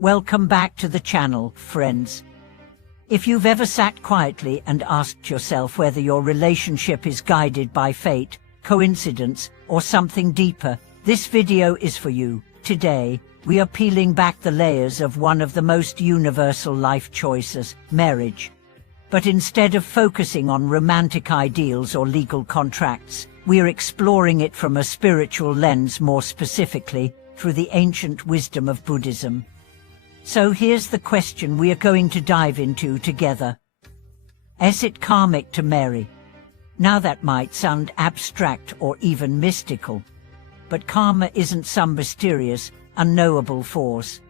Welcome back to the channel, friends. If you've ever sat quietly and asked yourself whether your relationship is guided by fate, coincidence, or something deeper, this video is for you. Today, we are peeling back the layers of one of the most universal life choices, marriage. But instead of focusing on romantic ideals or legal contracts, we are exploring it from a spiritual lens, more specifically, through the ancient wisdom of Buddhism. So here's the question we are going to dive into together. Is it karmic to marry? Now that might sound abstract or even mystical, but karma isn't some mysterious, unknowable force.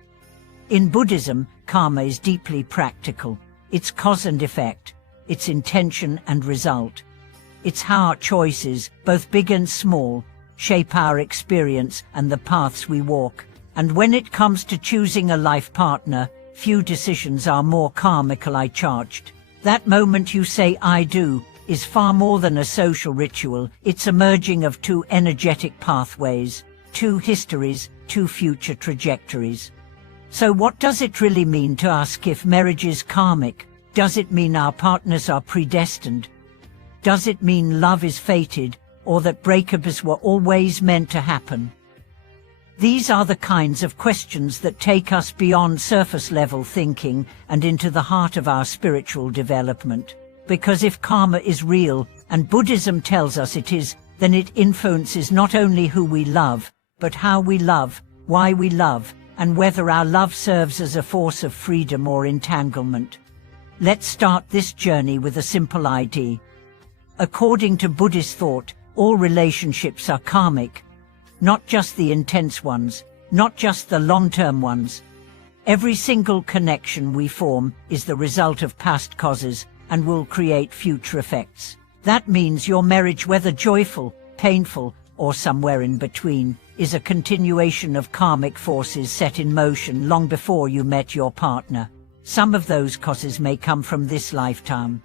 In Buddhism, karma is deeply practical. It's cause and effect, it's intention and result. It's how our choices, both big and small, shape our experience and the paths we walk. And when it comes to choosing a life partner, few decisions are more karmically charged. That moment you say "I do" is far more than a social ritual. It's a merging of two energetic pathways, two histories, two future trajectories. So what does it really mean to ask if marriage is karmic? Does it mean our partners are predestined? Does it mean love is fated, or that breakups were always meant to happen? These are the kinds of questions that take us beyond surface-level thinking and into the heart of our spiritual development. Because if karma is real, and Buddhism tells us it is, then it influences not only who we love, but how we love, why we love, and whether our love serves as a force of freedom or entanglement. Let's start this journey with a simple idea. According to Buddhist thought, all relationships are karmic. Not just the intense ones, not just the long-term ones. Every single connection we form is the result of past causes and will create future effects. That means your marriage, whether joyful, painful, or somewhere in between, is a continuation of karmic forces set in motion long before you met your partner. Some of those causes may come from this lifetime,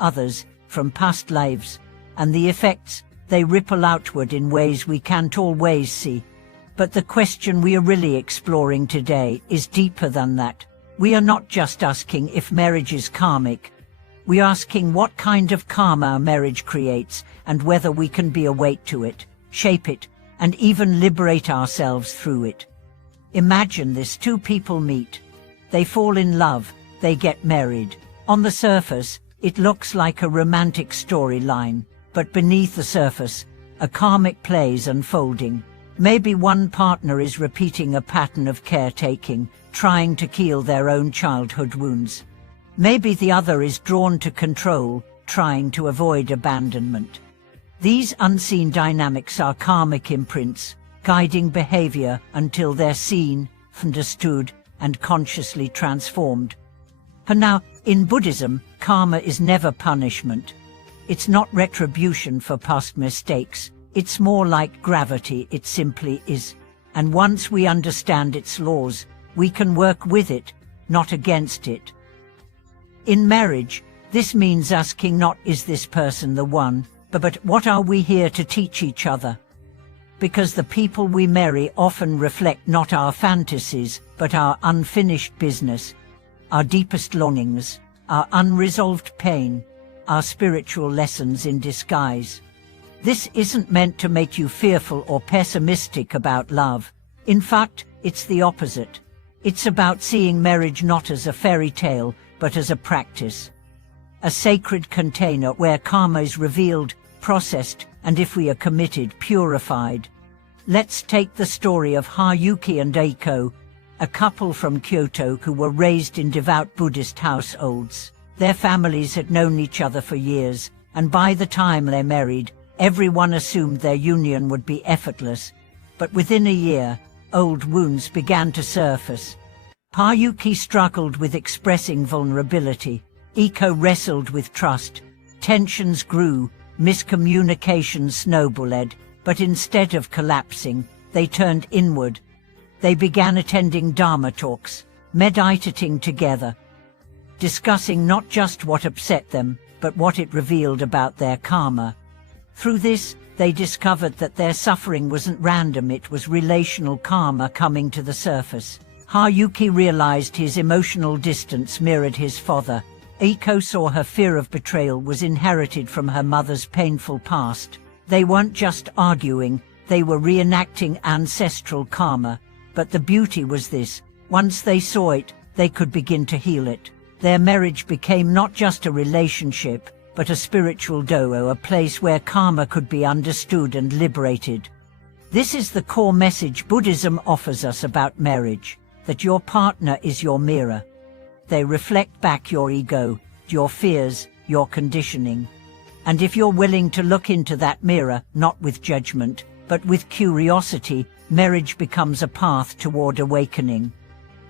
others from past lives, and the effects, they ripple outward in ways we can't always see. But the question we are really exploring today is deeper than that. We are not just asking if marriage is karmic. We are asking what kind of karma our marriage creates and whether we can be a weight to it, shape it, and even liberate ourselves through it. Imagine this: two people meet. They fall in love, they get married. On the surface, it looks like a romantic storyline. But beneath the surface, a karmic play is unfolding. Maybe one partner is repeating a pattern of caretaking, trying to heal their own childhood wounds. Maybe the other is drawn to control, trying to avoid abandonment. These unseen dynamics are karmic imprints, guiding behavior until they're seen, understood, and consciously transformed. And now, in Buddhism, karma is never punishment. It's not retribution for past mistakes, it's more like gravity, it simply is. And once we understand its laws, we can work with it, not against it. In marriage, this means asking not "is this person the one," but what are we here to teach each other? Because the people we marry often reflect not our fantasies, but our unfinished business, our deepest longings, our unresolved pain, our spiritual lessons in disguise. This isn't meant to make you fearful or pessimistic about love. In fact, it's the opposite. It's about seeing marriage not as a fairy tale, but as a practice. A sacred container where karma is revealed, processed, and if we are committed, purified. Let's take the story of Haruki and Eiko, a couple from Kyoto who were raised in devout Buddhist households. Their families had known each other for years, and by the time they married, everyone assumed their union would be effortless. But within a year, old wounds began to surface. Haruki struggled with expressing vulnerability. Eiko wrestled with trust. Tensions grew, miscommunications snowballed, but instead of collapsing, they turned inward. They began attending Dharma talks, meditating together, discussing not just what upset them, but what it revealed about their karma. Through this, they discovered that their suffering wasn't random, it was relational karma coming to the surface. Hayuki realized his emotional distance mirrored his father. Eiko saw her fear of betrayal was inherited from her mother's painful past. They weren't just arguing, they were reenacting ancestral karma. But the beauty was this: once they saw it, they could begin to heal it. Their marriage became not just a relationship, but a spiritual dojo, a place where karma could be understood and liberated. This is the core message Buddhism offers us about marriage, that your partner is your mirror. They reflect back your ego, your fears, your conditioning. And if you're willing to look into that mirror, not with judgment, but with curiosity, marriage becomes a path toward awakening.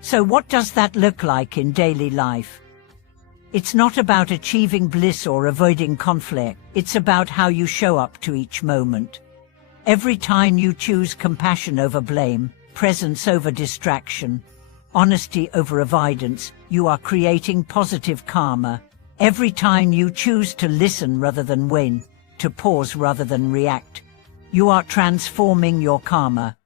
So what does that look like in daily life? It's not about achieving bliss or avoiding conflict. It's about how you show up to each moment. Every time you choose compassion over blame, presence over distraction, honesty over avoidance, you are creating positive karma. Every time you choose to listen rather than win, to pause rather than react, you are transforming your karma.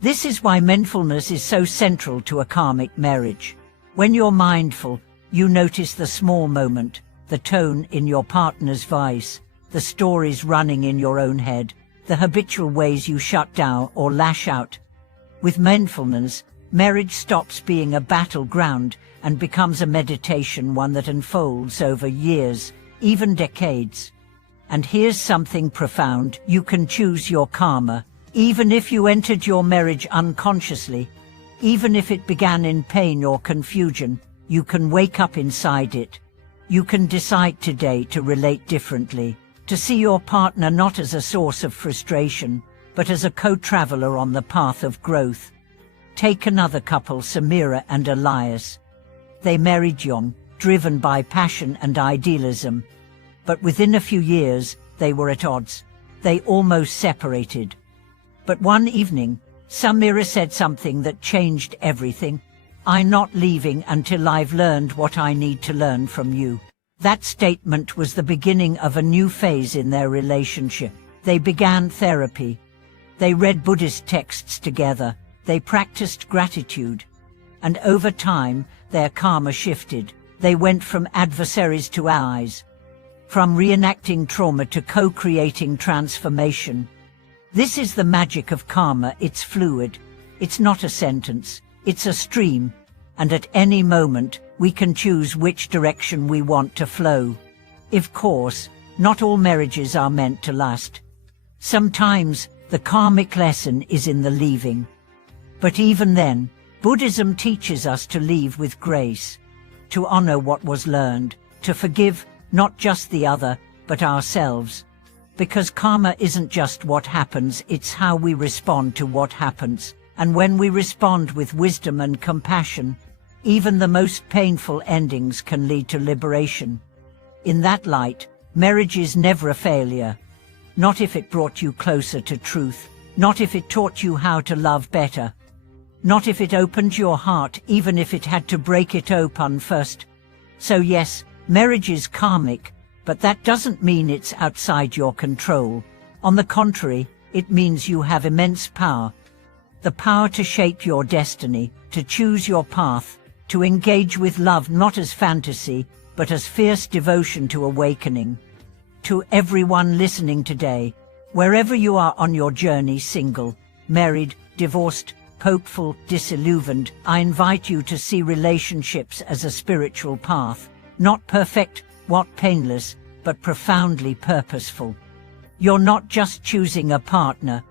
This is why mindfulness is so central to a karmic marriage. When you're mindful, you notice the small moment, the tone in your partner's voice, the stories running in your own head, the habitual ways you shut down or lash out. With mindfulness, marriage stops being a battleground and becomes a meditation, one that unfolds over years, even decades. And here's something profound: you can choose your karma, even if you entered your marriage unconsciously, even if it began in pain or confusion. You can wake up inside it. You can decide today to relate differently, to see your partner not as a source of frustration, but as a co-traveler on the path of growth. Take another couple, Samira and Elias. They married young, driven by passion and idealism. But within a few years, they were at odds. They almost separated. But one evening, Samira said something that changed everything. "I'm not leaving until I've learned what I need to learn from you." That statement was the beginning of a new phase in their relationship. They began therapy. They read Buddhist texts together. They practiced gratitude. And over time, their karma shifted. They went from adversaries to allies, from reenacting trauma to co-creating transformation. This is the magic of karma. It's fluid. It's not a sentence. It's a stream, and at any moment, we can choose which direction we want to flow. Of course, not all marriages are meant to last. Sometimes, the karmic lesson is in the leaving. But even then, Buddhism teaches us to leave with grace, to honor what was learned, to forgive not just the other, but ourselves. Because karma isn't just what happens, it's how we respond to what happens. And when we respond with wisdom and compassion, even the most painful endings can lead to liberation. In that light, marriage is never a failure. Not if it brought you closer to truth. Not if it taught you how to love better. Not if it opened your heart, even if it had to break it open first. So yes, marriage is karmic, but that doesn't mean it's outside your control. On the contrary, it means you have immense power. The power to shape your destiny, to choose your path, to engage with love not as fantasy, but as fierce devotion to awakening. To everyone listening today, wherever you are on your journey, single, married, divorced, hopeful, disillusioned, I invite you to see relationships as a spiritual path, not perfect, not painless, but profoundly purposeful. You're not just choosing a partner.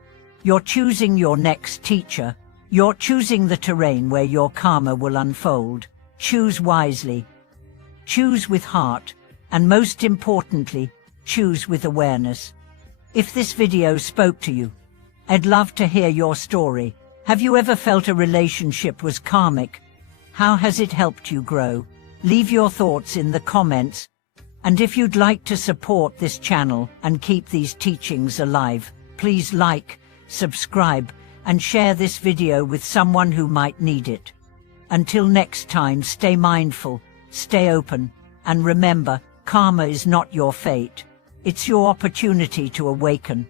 You're choosing your next teacher. You're choosing the terrain where your karma will unfold. Choose wisely. Choose with heart. And most importantly, choose with awareness. If this video spoke to you, I'd love to hear your story. Have you ever felt a relationship was karmic? How has it helped you grow? Leave your thoughts in the comments. And if you'd like to support this channel and keep these teachings alive, please like, subscribe, and share this video with someone who might need it. Until next time, stay mindful, stay open, and remember, karma is not your fate. It's your opportunity to awaken.